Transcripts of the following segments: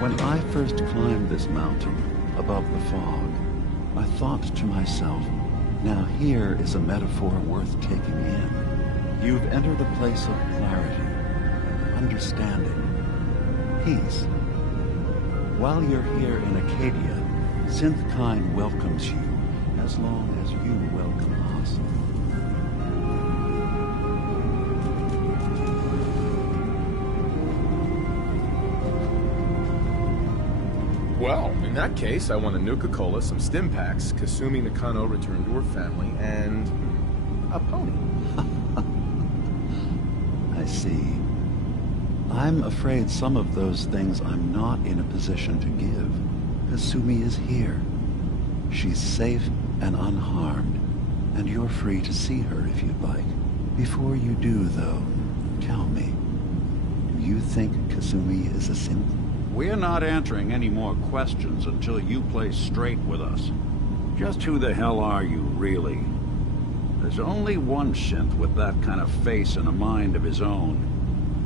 When I first climbed this mountain above the fog, I thought to myself, now here is a metaphor worth taking in. You've entered a place of clarity, understanding, peace. While you're here in Acadia, Synthkind welcomes you as long as you welcome us. Well, in that case, I want a Nuka-Cola, some stim packs, Kasumi Nakano returned to her family, and a pony. I see. I'm afraid some of those things I'm not in a position to give. Kasumi is here. She's safe and unharmed, and you're free to see her if you'd like. Before you do, though, tell me, do you think Kasumi is a synth? We're not answering any more questions until you play straight with us. Just who the hell are you, really? There's only one synth with that kind of face and a mind of his own.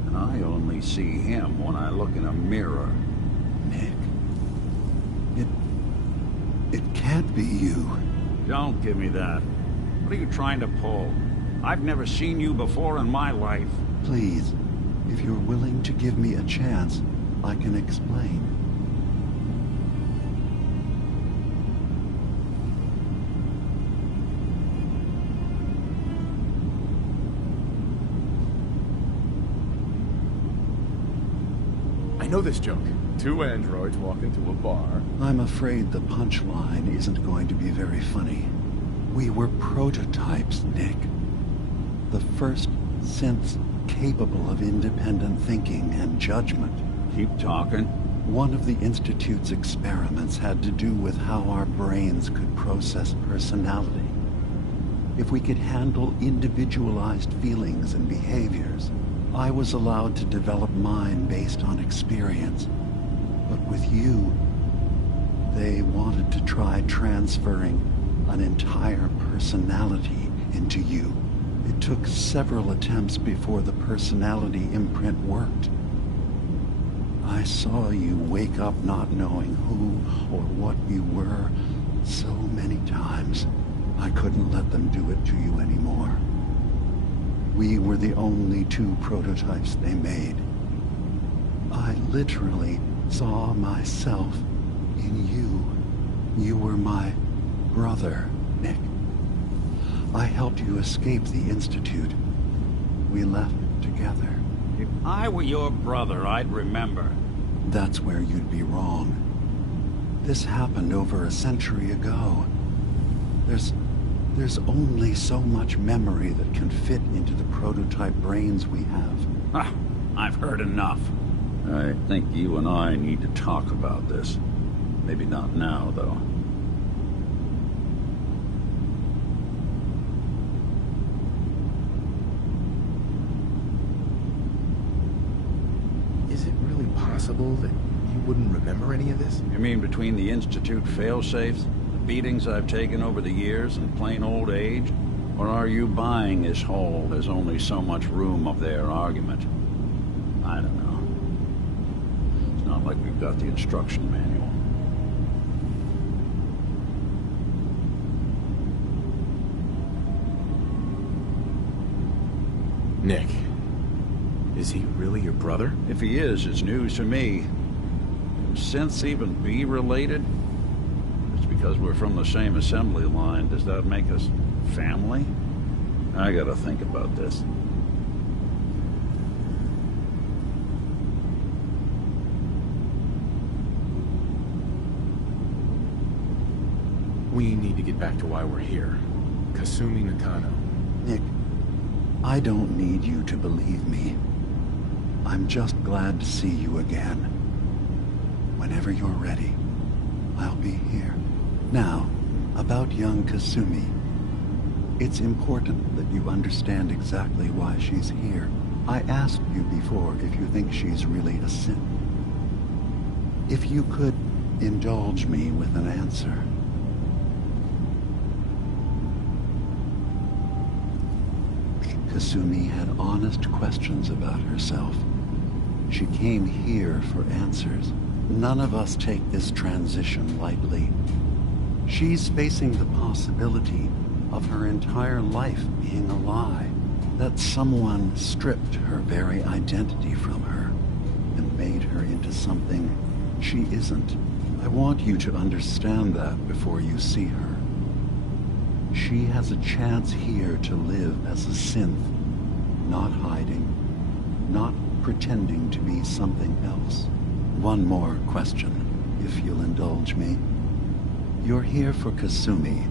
And I only see him when I look in a mirror. Nick, It can't be you. Don't give me that. What are you trying to pull? I've never seen you before in my life. Please, if you're willing to give me a chance, I can explain. I know this joke. Two androids walk into a bar. I'm afraid the punchline isn't going to be very funny. We were prototypes, Nick. The first synths capable of independent thinking and judgment. Keep talking. One of the Institute's experiments had to do with how our brains could process personality. If we could handle individualized feelings and behaviors, I was allowed to develop mine based on experience. But with you, they wanted to try transferring an entire personality into you. It took several attempts before the personality imprint worked. I saw you wake up not knowing who or what you were so many times. I couldn't let them do it to you anymore. We were the only two prototypes they made. I literally saw myself in you. You were my brother, Nick. I helped you escape the Institute. We left together. If I were your brother, I'd remember. That's where you'd be wrong. This happened over a century ago. There's only so much memory that can fit into the prototype brains we have. Ah, I've heard enough. I think you and I need to talk about this. Maybe not now, though. Is it really possible that you wouldn't remember any of this? You mean between the Institute failsafes, the beatings I've taken over the years, and plain old age? Or are you buying this whole "there's only so much room" of their argument? I don't know. It's not like we've got the instruction manual. Nick, is he really your brother? If he is, it's news to me. Can synths even be related? It's because we're from the same assembly line. Does that make us family? I gotta think about this. We need to get back to why we're here. Kasumi Nakano. Nick, I don't need you to believe me. I'm just glad to see you again. Whenever you're ready, I'll be here. Now, about young Kasumi. It's important that you understand exactly why she's here. I asked you before if you think she's really a synth. If you could indulge me with an answer. Kasumi had honest questions about herself. She came here for answers. None of us take this transition lightly. She's facing the possibility of her entire life being a lie. That someone stripped her very identity from her and made her into something she isn't. I want you to understand that before you see her. She has a chance here to live as a synth, not hiding, not pretending to be something else. One more question, if you'll indulge me. You're here for Kasumi,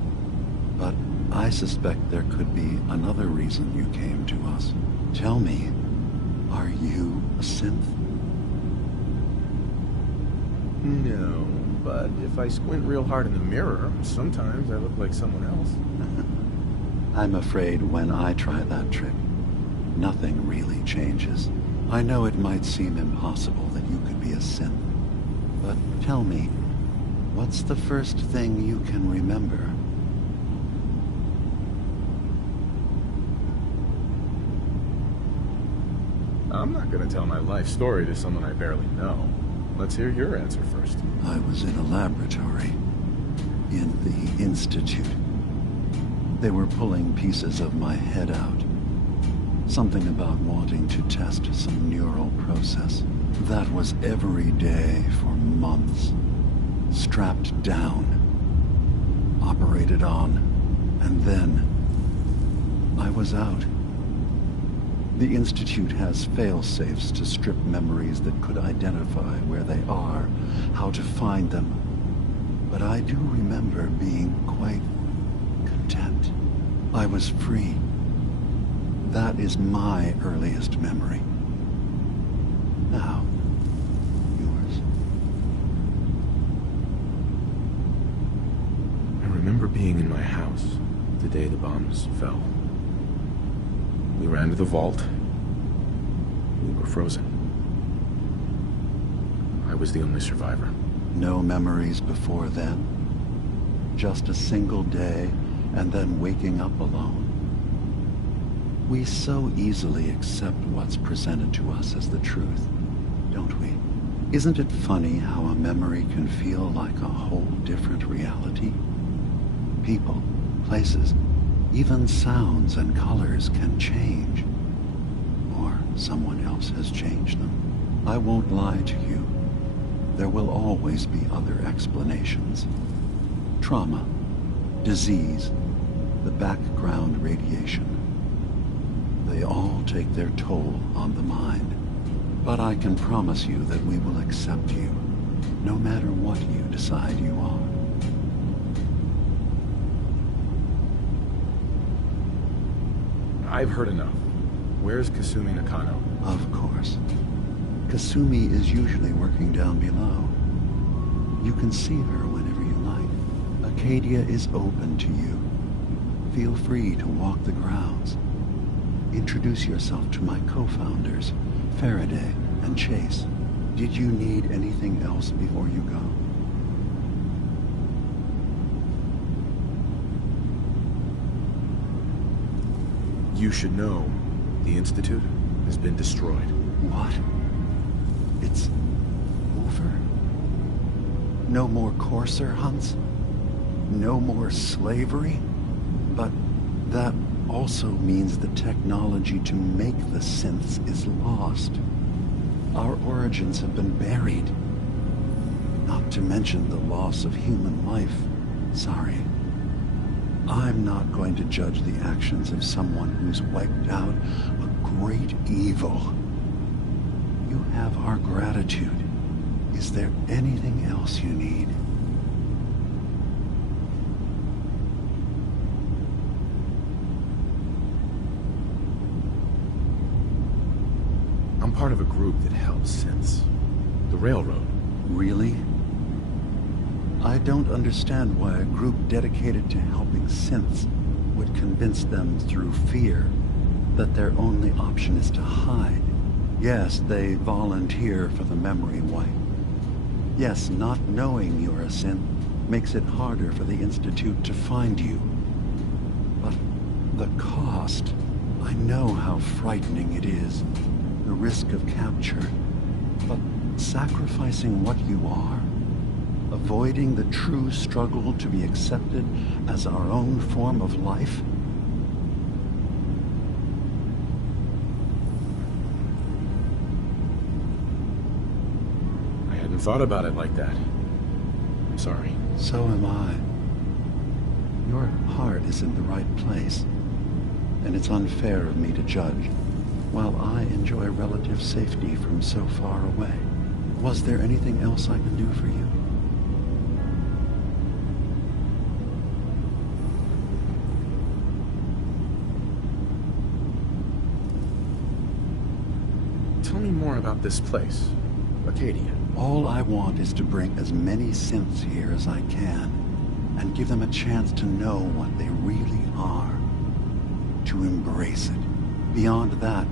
but I suspect there could be another reason you came to us. Tell me, are you a synth? No, but if I squint real hard in the mirror, sometimes I look like someone else. I'm afraid when I try that trick, nothing really changes. I know it might seem impossible that you could be a synth, but tell me, what's the first thing you can remember? I'm not gonna tell my life story to someone I barely know. Let's hear your answer first. I was in a laboratory. in the Institute. They were pulling pieces of my head out. Something about wanting to test some neural process. That was every day for months. Strapped down, operated on, and then I was out. The Institute has fail-safes to strip memories that could identify where they are, how to find them. But I do remember being quite content. I was free. That is my earliest memory. Now, yours. I remember being in my house the day the bombs fell. We ran to the vault. We were frozen. I was the only survivor. No memories before then? Just a single day, and then waking up alone? We so easily accept what's presented to us as the truth, don't we? Isn't it funny how a memory can feel like a whole different reality? People, places, even sounds and colors can change. Or someone else has changed them. I won't lie to you. There will always be other explanations. Trauma, disease, the background radiation. They all take their toll on the mind. But I can promise you that we will accept you, no matter what you decide you are. I've heard enough. Where's Kasumi Nakano? Of course. Kasumi is usually working down below. You can see her whenever you like. Acadia is open to you. Feel free to walk the grounds. Introduce yourself to my co-founders, Faraday and Chase. Did you need anything else before you go? You should know, the Institute has been destroyed. What? It's over? No more courser hunts? No more slavery? But that also means the technology to make the synths is lost. Our origins have been buried. Not to mention the loss of human life. Sorry. I'm not going to judge the actions of someone who's wiped out a great evil. You have our gratitude. Is there anything else you need? I'm part of a group that helps synths. The Railroad. Really? I don't understand why a group dedicated to helping synths would convince them through fear that their only option is to hide. Yes, they volunteer for the memory wipe. Yes, not knowing you're a synth makes it harder for the Institute to find you. But the cost, I know how frightening it is. The risk of capture. But sacrificing what you are, avoiding the true struggle to be accepted as our own form of life? I hadn't thought about it like that. I'm sorry. So am I. Your heart is in the right place, and it's unfair of me to judge, while I enjoy relative safety from so far away. Was there anything else I can do for you? Tell me more about this place, Acadia. All I want is to bring as many synths here as I can, and give them a chance to know what they really are. To embrace it. Beyond that,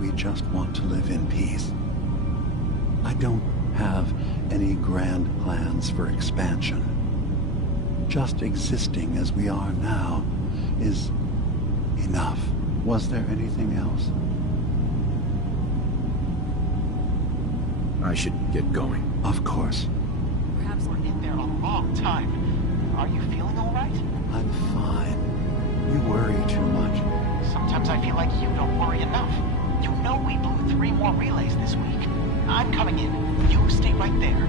we just want to live in peace. I don't have any grand plans for expansion. Just existing as we are now is enough. Was there anything else? I should get going. Of course. Perhaps we're in there a long time. Are you feeling alright? I'm fine. You worry too much. Sometimes I feel like you don't worry enough. You know we blew 3 more relays this week. I'm coming in. You stay right there.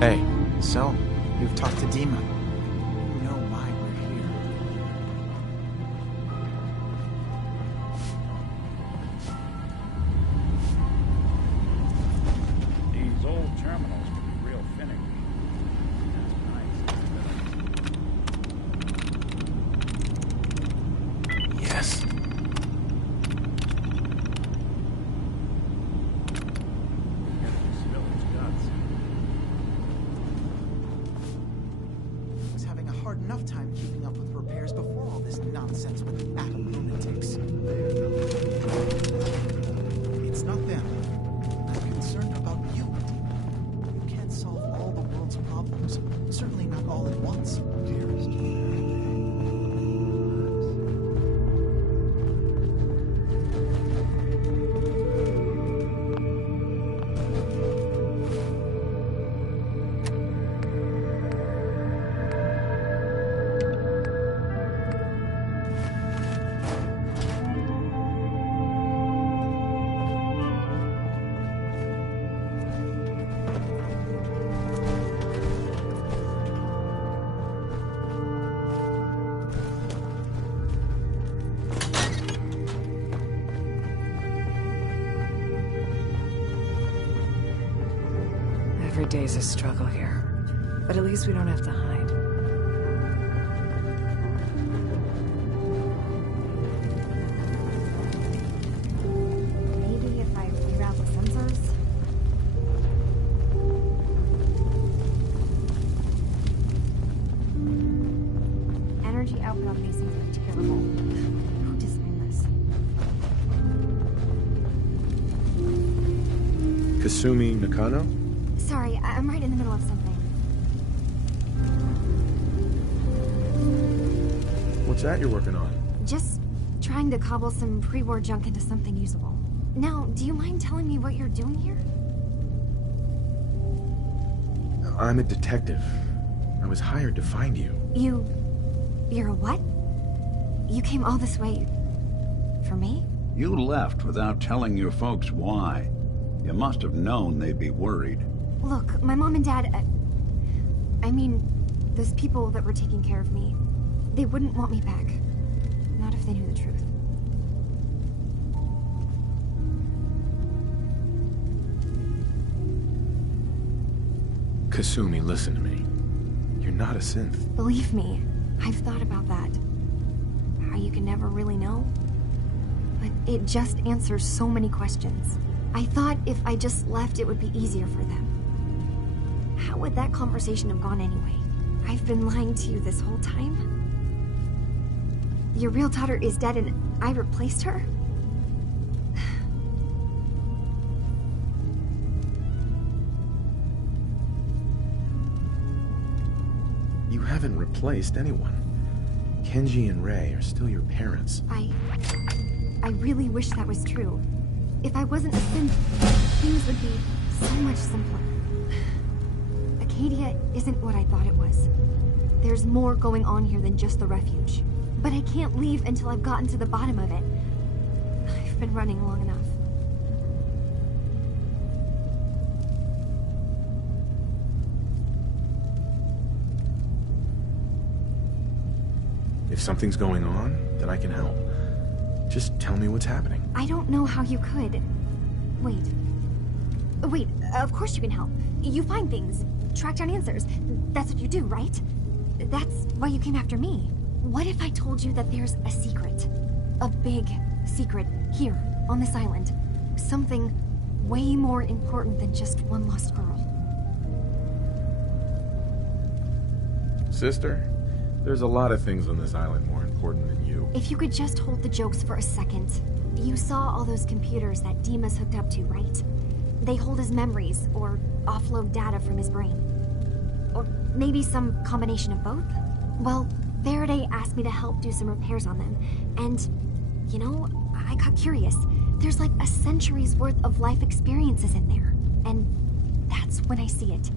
Hey. So, you've talked to Dima. You know why we're here. These old terminals can be real finicky. That's nice. Yes. Spill its guts. I was having a hard enough time keeping up with repairs before all this nonsense with atom lunatics. It's not them. I'm concerned about you. You can't solve all the world's problems. Certainly not all at once. Dearest Every day's a struggle here. But at least we don't have to hide. Maybe if I reroute the sensors? Energy output on these things are terrible. Who designed this? Kasumi Nakano? Sorry, I'm right in the middle of something. What's that you're working on? Just trying to cobble some pre-war junk into something usable. Now, do you mind telling me what you're doing here? I'm a detective. I was hired to find you. You're a what? You came all this way... for me? You left without telling your folks why. You must have known they'd be worried. Look, my mom and dad... I mean, those people that were taking care of me, they wouldn't want me back. Not if they knew the truth. Kasumi, listen to me. You're not a synth. Believe me, I've thought about that. How you can never really know. But it just answers so many questions. I thought if I just left, it would be easier for them. How would that conversation have gone anyway? I've been lying to you this whole time? Your real daughter is dead and I replaced her? You haven't replaced anyone. Kenji and Rei are still your parents. I really wish that was true. If I wasn't a synth, things would be so much simpler. Acadia isn't what I thought it was. There's more going on here than just the refuge. But I can't leave until I've gotten to the bottom of it. I've been running long enough. If something's going on, then I can help. Just tell me what's happening. I don't know how you could. Wait. Wait, of course you can help. You find things, track down answers. That's what you do, right? That's why you came after me. What if I told you that there's a secret? A big secret here, on this island. Something way more important than just one lost girl. Sister, there's a lot of things on this island more important than you. If you could just hold the jokes for a second. You saw all those computers that Dima's hooked up to, right? They hold his memories, or offload data from his brain. Or maybe some combination of both? Well, Faraday asked me to help do some repairs on them, and You know, I got curious. There's like a century's worth of life experiences in there. And that's when I see it.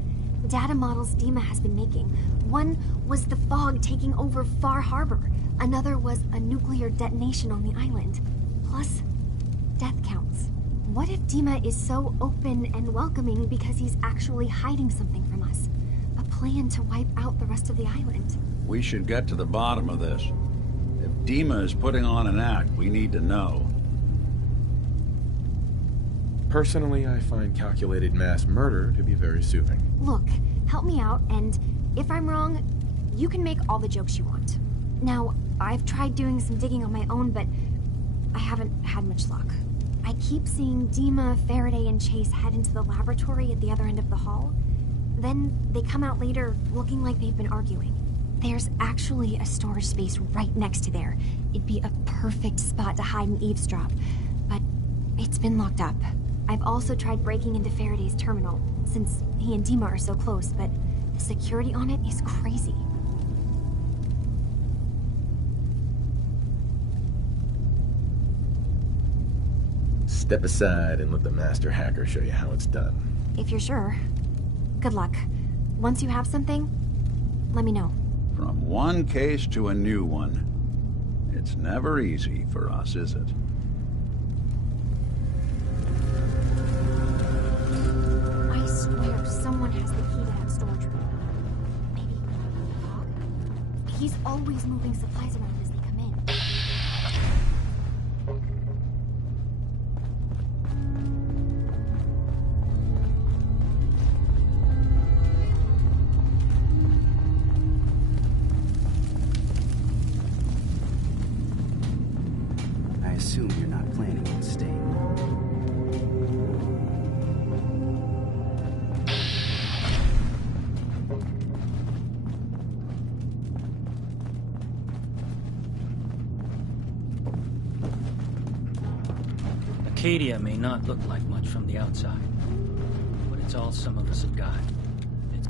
Data models Dima has been making. One was the fog taking over Far Harbor. Another was a nuclear detonation on the island. Plus, death counts. What if Dima is so open and welcoming because he's actually hiding something from us? A plan to wipe out the rest of the island. We should get to the bottom of this. If Dima is putting on an act, we need to know. Personally, I find calculated mass murder to be very soothing. Look, help me out, and if I'm wrong, you can make all the jokes you want. Now, I've tried doing some digging on my own, but I haven't had much luck. I keep seeing Dima, Faraday, and Chase head into the laboratory at the other end of the hall. Then they come out later looking like they've been arguing. There's actually a storage space right next to there. It'd be a perfect spot to hide and eavesdrop, but it's been locked up. I've also tried breaking into Faraday's terminal, since he and Dima are so close, but the security on it is crazy. Step aside and let the master hacker show you how it's done. If you're sure. Good luck. Once you have something, let me know. From one case to a new one. It's never easy for us, is it? I swear someone has the key to that storage room. Maybe Hawk? He's always moving supplies around as they come in. I assume you're not planning on staying. Acadia may not look like much from the outside, but it's all some of us have got. It's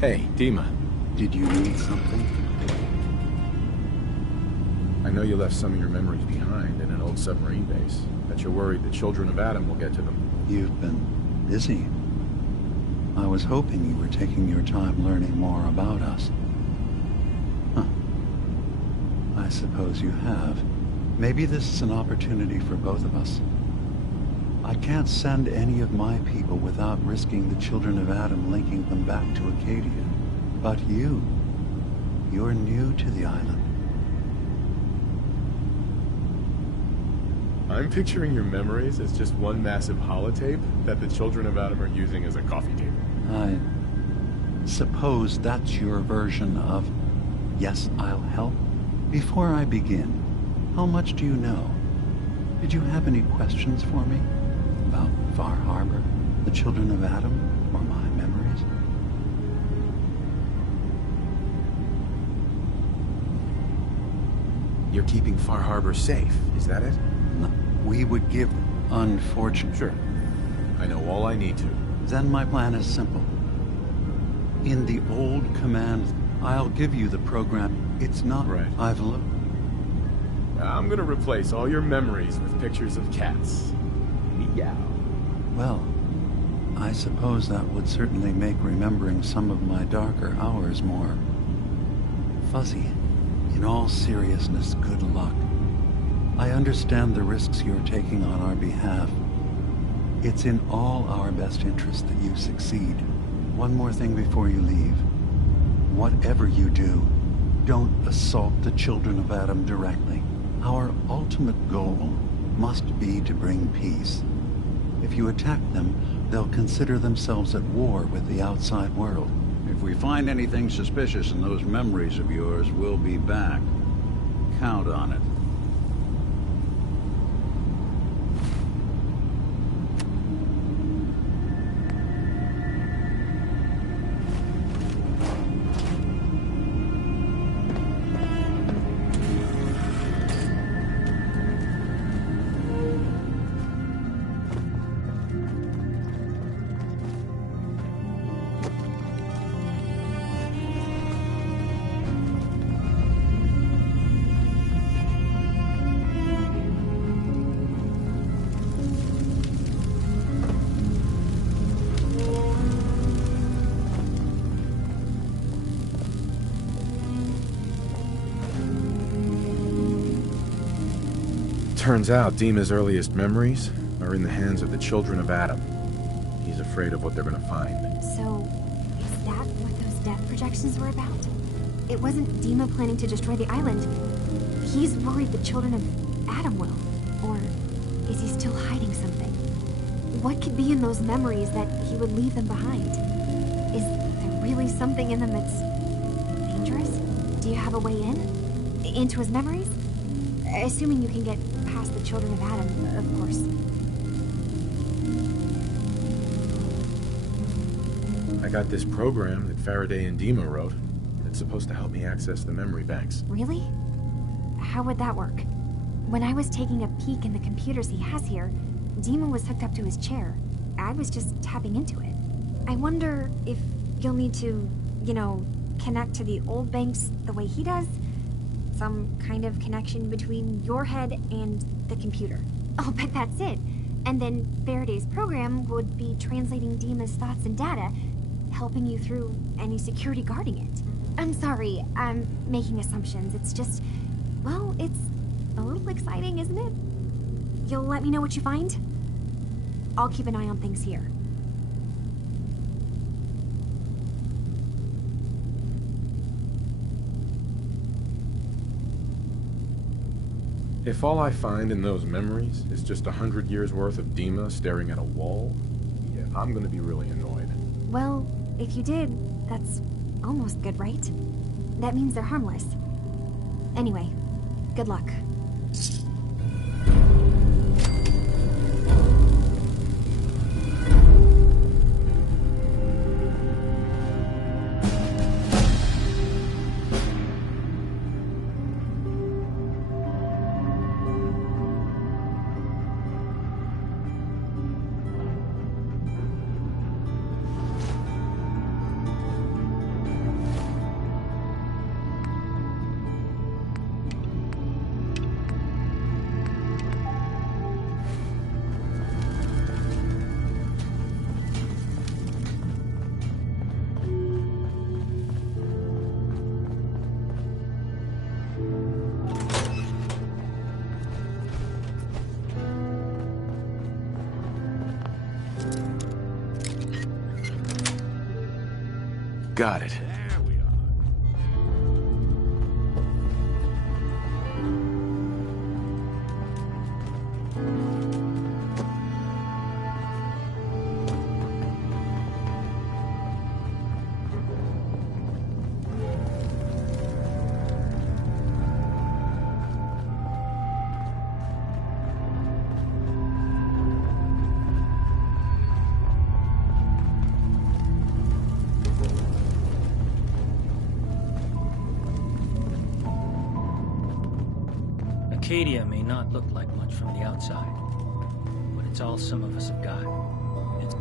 Hey, Dima. Did you need something? I know you left some of your memories behind in an old submarine base. Bet you're worried the children of Adam will get to them. You've been busy. I was hoping you were taking your time learning more about us. Huh. I suppose you have. Maybe this is an opportunity for both of us. I can't send any of my people without risking the children of Adam linking them back to Acadia. But you're new to the island. I'm picturing your memories as just one massive holotape that the children of Adam are using as a coffee table. I suppose that's your version of, yes, I'll help? Before I begin, how much do you know? Did you have any questions for me? About Far Harbor, the children of Adam, or my memories? You're keeping Far Harbor safe, is that it? No, we would give unfortunate... Sure. I know all I need to. Then my plan is simple. In the old command, I'll give you the program. It's not... Right. I've looked. I'm gonna replace all your memories with pictures of cats. Meow. Well, I suppose that would certainly make remembering some of my darker hours more fuzzy. In all seriousness, good luck. I understand the risks you're taking on our behalf. It's in all our best interest that you succeed. One more thing before you leave. Whatever you do, don't assault the children of Adam directly. Our ultimate goal must be to bring peace. If you attack them, they'll consider themselves at war with the outside world. If we find anything suspicious in those memories of yours, we'll be back. Count on it. Turns out Dima's earliest memories are in the hands of the children of Adam. He's afraid of what they're gonna find. So, is that what those death projections were about? It wasn't Dima planning to destroy the island. He's worried the children of Adam will. Or is he still hiding something? What could be in those memories that he would leave them behind? Is there really something in them that's dangerous? Do you have a way in? Into his memories? Assuming you can get past the children of Adam, of course. I got this program that Faraday and Dima wrote. It's supposed to help me access the memory banks. Really? How would that work? When I was taking a peek in the computers he has here, Dima was hooked up to his chair. I was just tapping into it. I wonder if you'll need to, connect to the old banks the way he does? Some kind of connection between your head and the computer. I'll bet that's it. And then Faraday's program would be translating Dima's thoughts and data, helping you through any security guarding it. I'm sorry, I'm making assumptions. It's just, well, it's a little exciting, isn't it? You'll let me know what you find? I'll keep an eye on things here. If all I find in those memories is just 100 years worth of Dima staring at a wall, yeah, I'm gonna be really annoyed. Well, if you did, that's almost good, right? That means they're harmless. Anyway, good luck. Got it. There we are. Acadia may not look like much from the outside, but it's all some of us have got. It's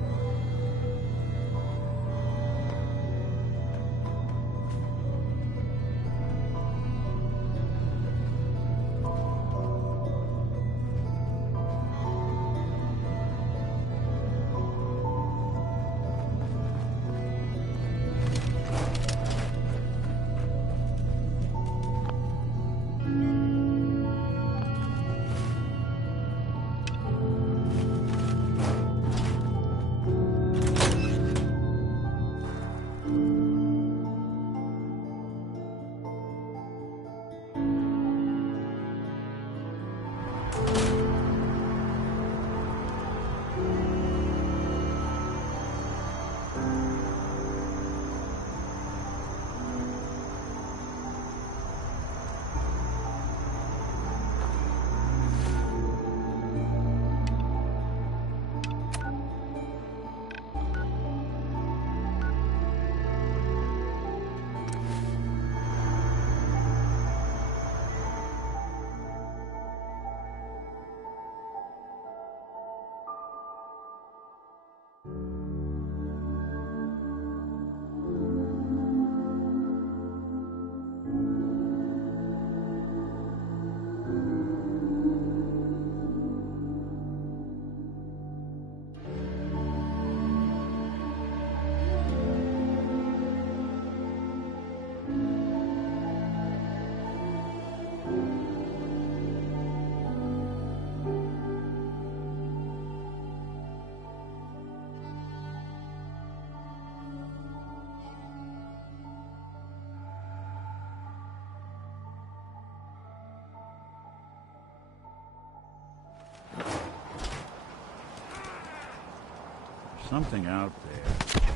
Something out there.